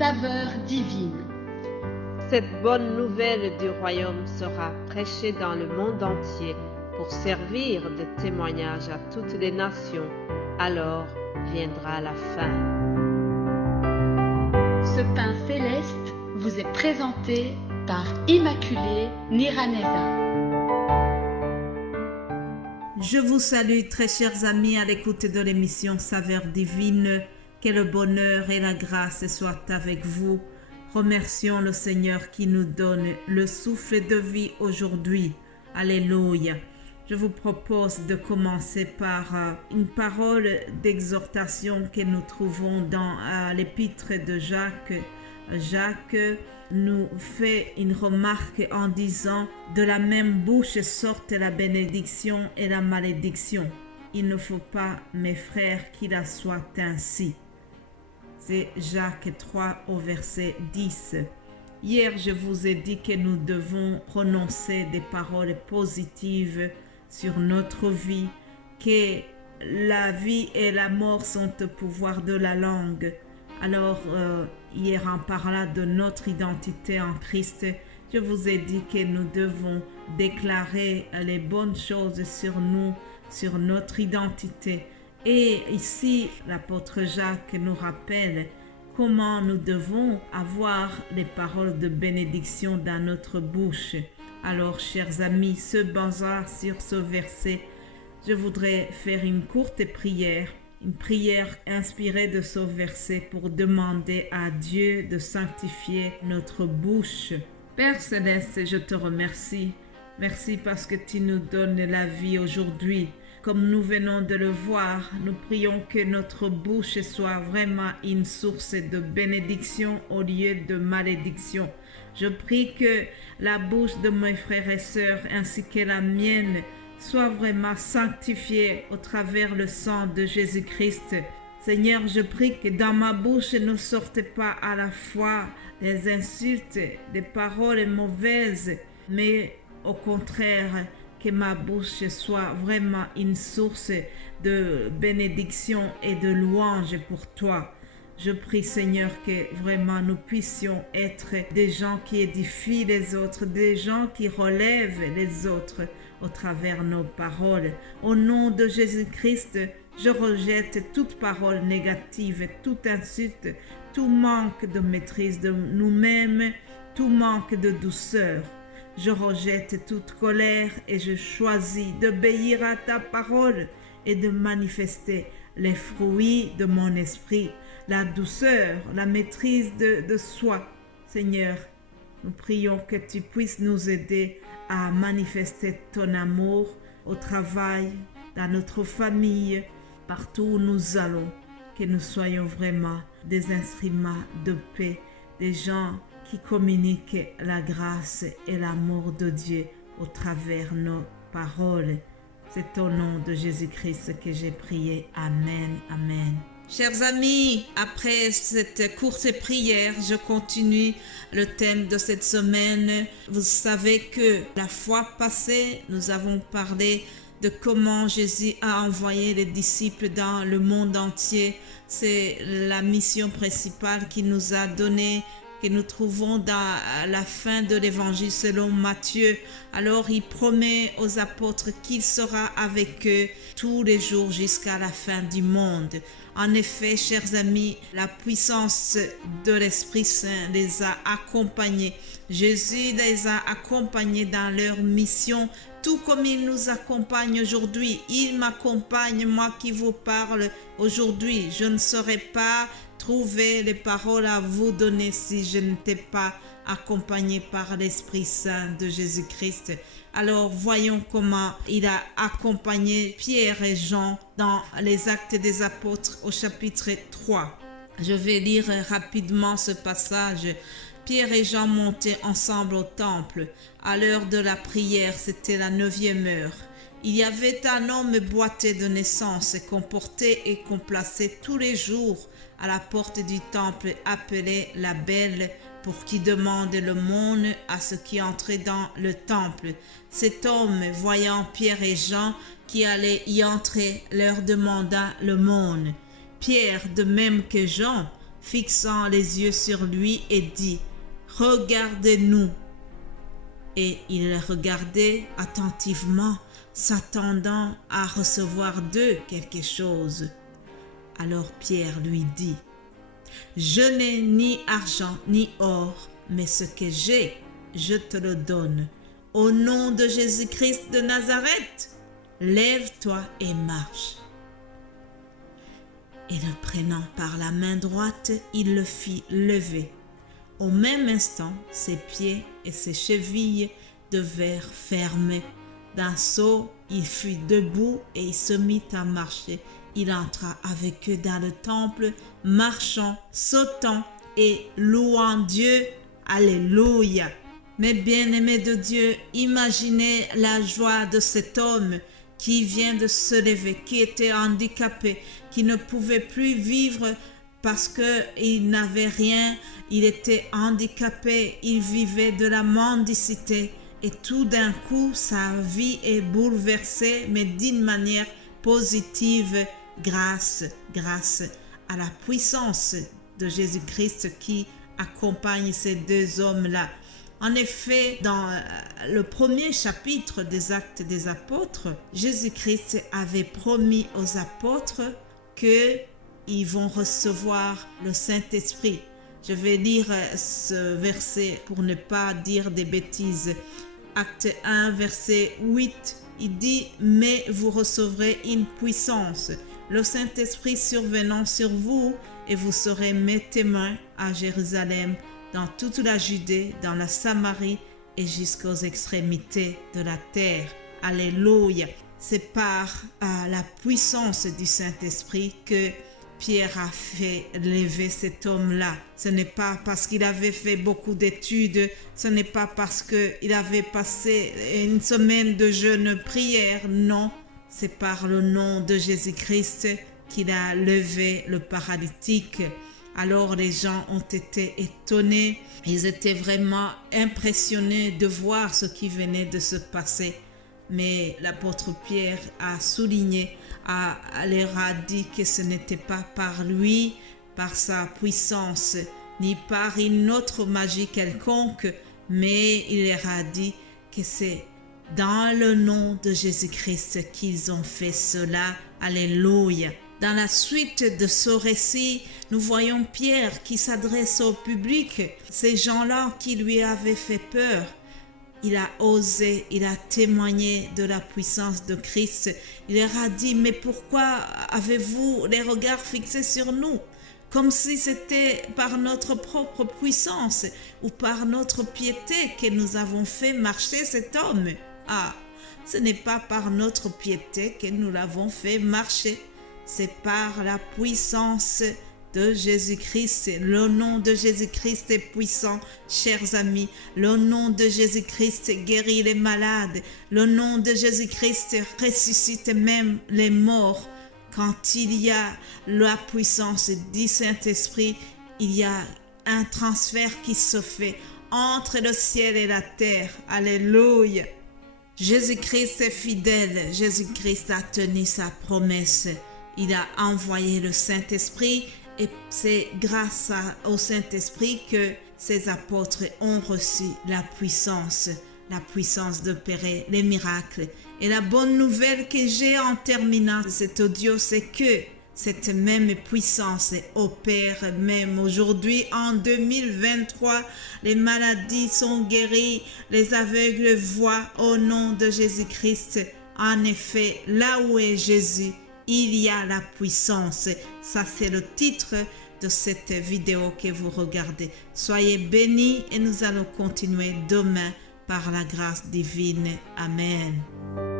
saveur divine. Cette bonne nouvelle du royaume sera prêchée dans le monde entier pour servir de témoignage à toutes les nations. Alors viendra la fin. Ce pain céleste vous est présenté par Immaculée Niraneza. Je vous salue très chers amis à l'écoute de l'émission Saveur divine. Que le bonheur et la grâce soient avec vous. Remercions le Seigneur qui nous donne le souffle de vie aujourd'hui. Alléluia. Je vous propose de commencer par une parole d'exhortation que nous trouvons dans l'épître de Jacques. Jacques nous fait une remarque en disant « De la même bouche sortent la bénédiction et la malédiction. Il ne faut pas, mes frères, qu'il en soit ainsi. » C'est Jacques 3 au verset 10. Hier, je vous ai dit que nous devons prononcer des paroles positives sur notre vie, que la vie et la mort sont au pouvoir de la langue. Alors, hier, en parlant de notre identité en Christ, je vous ai dit que nous devons déclarer les bonnes choses sur nous, sur notre identité. Et ici, l'apôtre Jacques nous rappelle comment nous devons avoir les paroles de bénédiction dans notre bouche. Alors, chers amis, se basant sur ce verset, je voudrais faire une courte prière, une prière inspirée de ce verset pour demander à Dieu de sanctifier notre bouche. Père Céleste, je te remercie. Merci parce que tu nous donnes la vie aujourd'hui. Comme nous venons de le voir, nous prions que notre bouche soit vraiment une source de bénédiction au lieu de malédiction. Je prie que la bouche de mes frères et sœurs ainsi que la mienne soit vraiment sanctifiée au travers le sang de Jésus-Christ. Seigneur, je prie que dans ma bouche ne sortent pas à la fois des insultes, des paroles mauvaises, mais au contraire, que ma bouche soit vraiment une source de bénédiction et de louange pour toi. Je prie, Seigneur, que vraiment nous puissions être des gens qui édifient les autres, des gens qui relèvent les autres au travers nos paroles. Au nom de Jésus-Christ, je rejette toute parole négative, toute insulte, tout manque de maîtrise de nous-mêmes, tout manque de douceur. Je rejette toute colère et je choisis d'obéir à ta parole et de manifester les fruits de mon esprit, la douceur, la maîtrise de soi. Seigneur, nous prions que tu puisses nous aider à manifester ton amour au travail, dans notre famille, partout où nous allons, que nous soyons vraiment des instruments de paix, des gens qui communiquent la grâce et l'amour de Dieu au travers nos paroles. C'est au nom de Jésus-Christ que j'ai prié. Amen, amen. Chers amis, après cette courte prière, je continue le thème de cette semaine. Vous savez que la fois passée, nous avons parlé de comment Jésus a envoyé les disciples dans le monde entier. C'est la mission principale qu'il nous a donnée, que nous trouvons dans la fin de l'évangile selon Matthieu. Alors il promet aux apôtres qu'il sera avec eux tous les jours jusqu'à la fin du monde. En effet, chers amis, la puissance de l'Esprit Saint les a accompagnés. Jésus les a accompagnés dans leur mission, tout comme il nous accompagne aujourd'hui. Il m'accompagne, moi qui vous parle aujourd'hui. Je ne saurais pas trouver les paroles à vous donner si je n'étais pas accompagné par l'Esprit Saint de Jésus-Christ. Alors voyons comment il a accompagné Pierre et Jean dans les Actes des Apôtres au chapitre 3. Je vais lire rapidement ce passage. Pierre et Jean montaient ensemble au temple. À l'heure de la prière, c'était la 9e heure. Il y avait un homme boiteux de naissance qu'on portait et qu'on plaçait tous les jours à la porte du temple appelé la Belle pour qu'il demande l'aumône à ceux qui entraient dans le temple. Cet homme, voyant Pierre et Jean qui allaient y entrer, leur demanda l'aumône. Pierre, de même que Jean, fixant les yeux sur lui et dit « Regardez-nous ». Et il les regardait attentivement, s'attendant à recevoir d'eux quelque chose. Alors Pierre lui dit « Je n'ai ni argent ni or, mais ce que j'ai, je te le donne. Au nom de Jésus-Christ de Nazareth, lève-toi et marche. » Et le prenant par la main droite, il le fit lever. Au même instant, ses pieds et ses chevilles devinrent fermés. D'un saut, il fut debout et il se mit à marcher. Il entra avec eux dans le temple, marchant, sautant et louant Dieu. Alléluia! Mais bien-aimés de Dieu, imaginez la joie de cet homme qui vient de se lever, qui était handicapé, qui ne pouvait plus vivre parce qu'il n'avait rien, il était handicapé, il vivait de la mendicité et tout d'un coup sa vie est bouleversée, mais d'une manière positive grâce à la puissance de Jésus-Christ qui accompagne ces deux hommes-là. En effet, dans le premier chapitre des Actes des Apôtres, Jésus-Christ avait promis aux apôtres qu'ils vont recevoir le Saint-Esprit. Je vais lire ce verset pour ne pas dire des bêtises. Acte 1, verset 8, il dit « Mais vous recevrez une puissance, le Saint-Esprit survenant sur vous, et vous serez mes témoins à Jérusalem, dans toute la Judée, dans la Samarie et jusqu'aux extrémités de la terre. » Alléluia! C'est par la puissance du Saint-Esprit que Pierre a fait lever cet homme-là. Ce n'est pas parce qu'il avait fait beaucoup d'études, ce n'est pas parce qu'il avait passé une semaine de jeûne prière, non. C'est par le nom de Jésus-Christ qu'il a levé le paralytique. Alors les gens ont été étonnés, ils étaient vraiment impressionnés de voir ce qui venait de se passer. Mais l'apôtre Pierre a souligné, leur a dit que ce n'était pas par lui, par sa puissance, ni par une autre magie quelconque, mais il leur a dit que c'est dans le nom de Jésus-Christ qu'ils ont fait cela. Alléluia! Dans la suite de ce récit, nous voyons Pierre qui s'adresse au public, ces gens-là qui lui avaient fait peur. Il a osé, il a témoigné de la puissance de Christ. Il leur a dit, mais pourquoi avez-vous les regards fixés sur nous? Comme si c'était par notre propre puissance ou par notre piété que nous avons fait marcher cet homme. Ah, ce n'est pas par notre piété que nous l'avons fait marcher. C'est par la puissance de Jésus-Christ. Le nom de Jésus-Christ est puissant, chers amis. Le nom de Jésus-Christ guérit les malades. Le nom de Jésus-Christ ressuscite même les morts. Quand il y a la puissance du Saint-Esprit, il y a un transfert qui se fait entre le ciel et la terre. Alléluia! Jésus-Christ est fidèle. Jésus-Christ a tenu sa promesse. Il a envoyé le Saint-Esprit et c'est grâce au Saint-Esprit que ces apôtres ont reçu la puissance d'opérer les miracles. Et la bonne nouvelle que j'ai en terminant cet audio, c'est que cette même puissance opère même aujourd'hui en 2023. Les maladies sont guéries, les aveugles voient au nom de Jésus-Christ. En effet, là où est Jésus, il y a la puissance. Ça, c'est le titre de cette vidéo que vous regardez. Soyez bénis et nous allons continuer demain par la grâce divine. Amen.